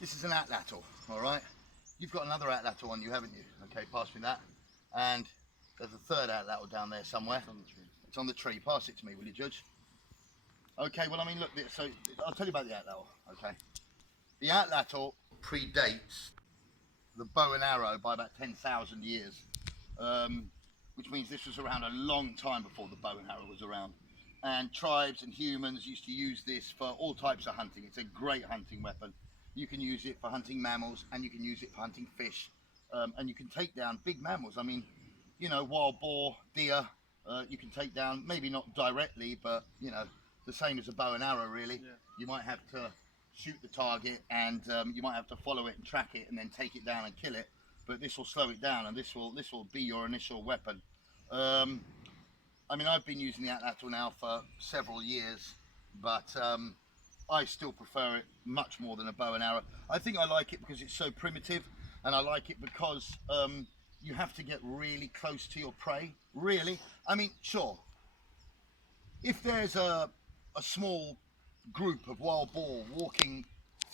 This is an Atatl, all right? You've got another Atatl on you, haven't you? Okay, pass me that. And there's a third Atatl down there somewhere. It's on the tree. It's on the tree. Pass it to me, will you, Judge? Okay, well, I mean, look, so I'll tell you about the Atatl, okay? The Atatl predates the bow and arrow by about 10,000 years, which means this was around a long time before the bow and arrow was around. And tribes and humans used to use this for all types of hunting. It's a great hunting weapon. You can use it for hunting mammals, and you can use it for hunting fish, and you can take down big mammals. I mean, you know, wild boar, deer, you can take down, maybe not directly, but, you know, the same as a bow and arrow, really. Yeah. You might have to shoot the target, and you might have to follow it and track it and then take it down and kill it, but this will slow it down, and this will be your initial weapon. I mean, I've been using the Atatl now for several years, but I still prefer it much more than a bow and arrow. I think I like it because it's so primitive, and I like it because you have to get really close to your prey, really. I mean, sure, if there's a small group of wild boar walking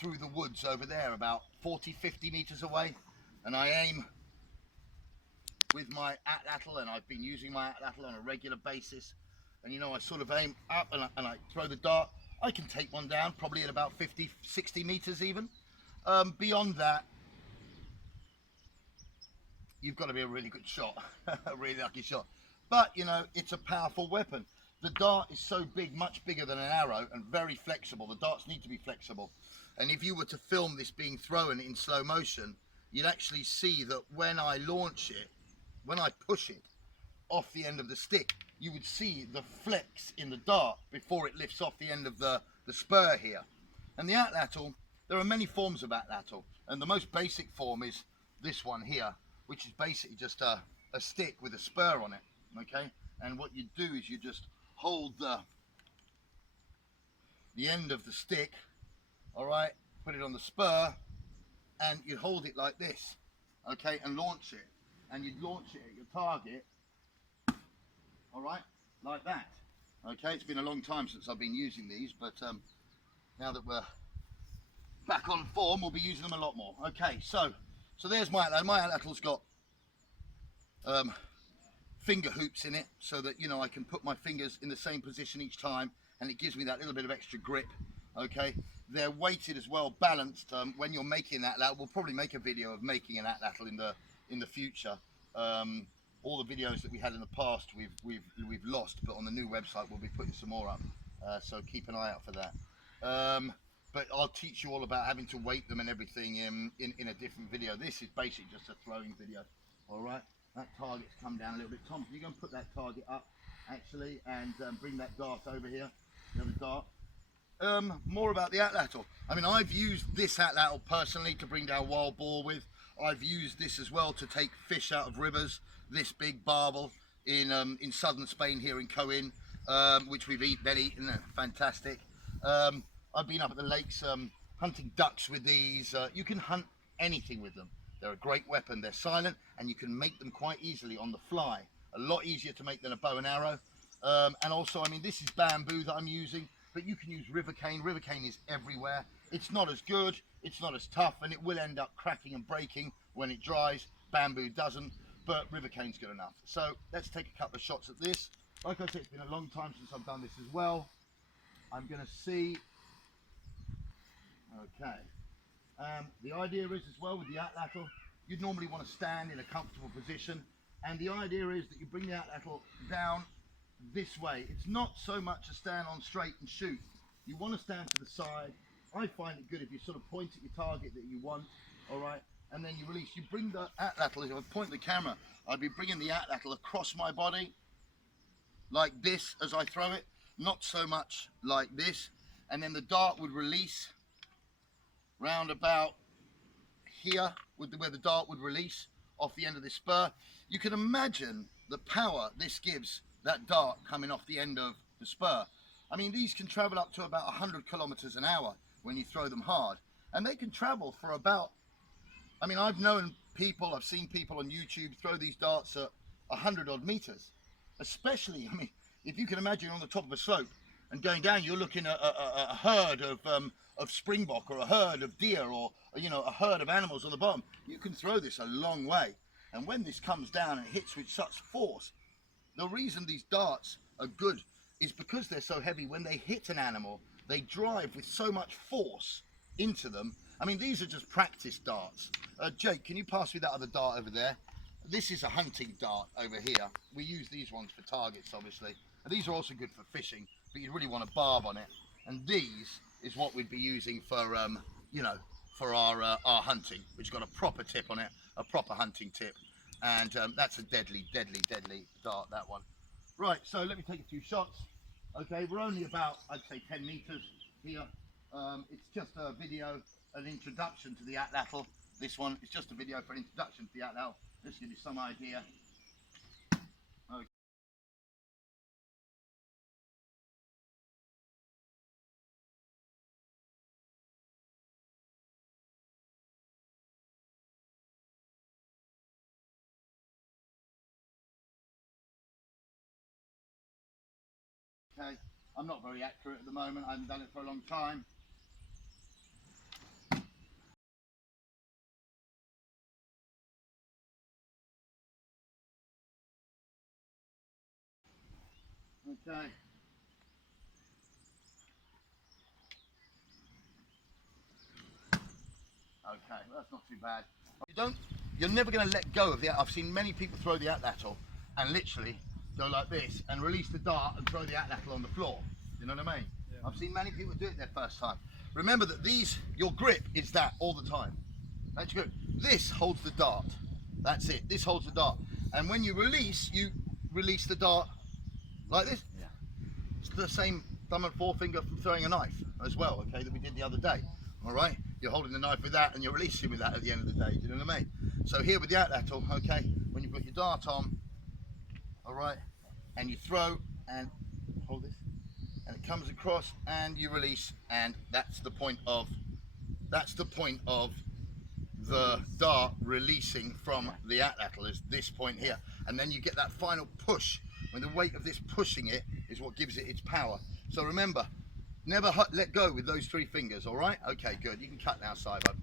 through the woods over there about 40-50 meters away, and I aim with my Atatl, and I've been using my Atatl on a regular basis, and you know, I sort of aim up and I throw the dart, I can take one down probably at about 50-60 meters even. Beyond that, you've got to be a really good shot, a really lucky shot. But you know, it's a powerful weapon. The dart is so big, much bigger than an arrow, and very flexible. The darts need to be flexible. And if you were to film this being thrown in slow motion, you'd actually see that when I launch it, when I push it off the end of the stick, you would see the flex in the dart before it lifts off the end of the spur here. And the Atatl, there are many forms of Atatl, and the most basic form is this one here, which is basically just a stick with a spur on it, okay? And what you do is you just hold the end of the stick, all right, put it on the spur, and you hold it like this, okay, and launch it. And you'd launch it at your target, all right, like that. Okay, it's been a long time since I've been using these, but now that we're back on form, we'll be using them a lot more. Okay, so there's my Atatl. My Atatl's got finger hoops in it, so that, you know, I can put my fingers in the same position each time, and it gives me that little bit of extra grip. Okay, they're weighted as well, balanced. When you're making that Atatl, we'll probably make a video of making an Atatl in the future. All the videos that we had in the past we've lost, but on the new website we'll be putting some more up, so keep an eye out for that. But I'll teach you all about having to weight them and everything in a different video. This is basically just a throwing video. All right, that target's come down a little bit. Tom, can you go and put that target up actually, and bring that dart over here, the other dart. More about the Atatl. I mean, I've used this Atatl personally to bring down wild boar with. I've used this as well to take fish out of rivers, this big barbel in southern Spain here in Coin, which we've been eating, fantastic. I've been up at the lakes hunting ducks with these. You can hunt anything with them. They're a great weapon. They're silent, and you can make them quite easily on the fly. A lot easier to make than a bow and arrow. And also, I mean, this is bamboo that I'm using, but you can use river cane. River cane is everywhere. It's not as good, it's not as tough, and it will end up cracking and breaking when it dries. Bamboo doesn't, but river cane's good enough. So let's take a couple of shots at this. Like I said, it's been a long time since I've done this as well. I'm going to see. Okay. The idea is as well with the Atatl, you'd normally want to stand in a comfortable position, and the idea is that you bring the Atatl down this way. It's not so much to stand on straight and shoot. You want to stand to the side. I find it good if you sort of point at your target that you want, all right, and then you release. You bring the Atatl, if I point the camera, I'd be bringing the Atatl across my body like this as I throw it, not so much like this, and then the dart would release round about here with where the dart would release off the end of this spur. You can imagine the power this gives that dart coming off the end of the spur. I mean, these can travel up to about 100 kilometers an hour when you throw them hard, and they can travel for about, I mean, I've seen people on YouTube throw these darts at 100 odd meters, especially, I mean, if you can imagine on the top of a slope, and going down, you're looking at a herd of springbok or a herd of deer or you know, a herd of animals on the bottom. You can throw this a long way, and when this comes down and hits with such force, the reason these darts are good is because they're so heavy. When they hit an animal, they drive with so much force into them. I mean, these are just practice darts. Jake, can you pass me that other dart over there? This is a hunting dart over here. We use these ones for targets, obviously. And these are also good for fishing, but you really want a barb on it. And these is what we'd be using for, you know, for our hunting, which got a proper tip on it, a proper hunting tip. And that's a deadly, deadly, deadly dart, that one. Right, so let me take a few shots. Okay, we're only about, I'd say, 10 meters here. It's just a video, an introduction to the Atatl. This one is just a video for an introduction to the Atatl. Just to give you some idea. Okay. Okay, I'm not very accurate at the moment. I haven't done it for a long time. Okay. Okay, well, that's not too bad. You're never going to let go of the. I've seen many people throw the Atatl and literally go like this and release the dart and throw the Atatl on the floor. You know what I mean? Yeah. I've seen many people do it their first time. Remember that your grip is that all the time. That's good. This holds the dart. That's it. This holds the dart. And when you release the dart like this. Yeah. It's the same thumb and forefinger from throwing a knife as well, okay, that we did the other day. All right, you're holding the knife with that and you're releasing with that at the end of the day. Do you know what I mean? So here with the Atatl, okay, when you put your dart on, all right, and you throw and hold this, and it comes across and you release, and that's the point of the dart releasing from the Atatl, is this point here, and then you get that final push. When the weight of this pushing it is what gives it its power. So remember, never let go with those 3 fingers, all right? Okay, good. You can cut now, Side Bud.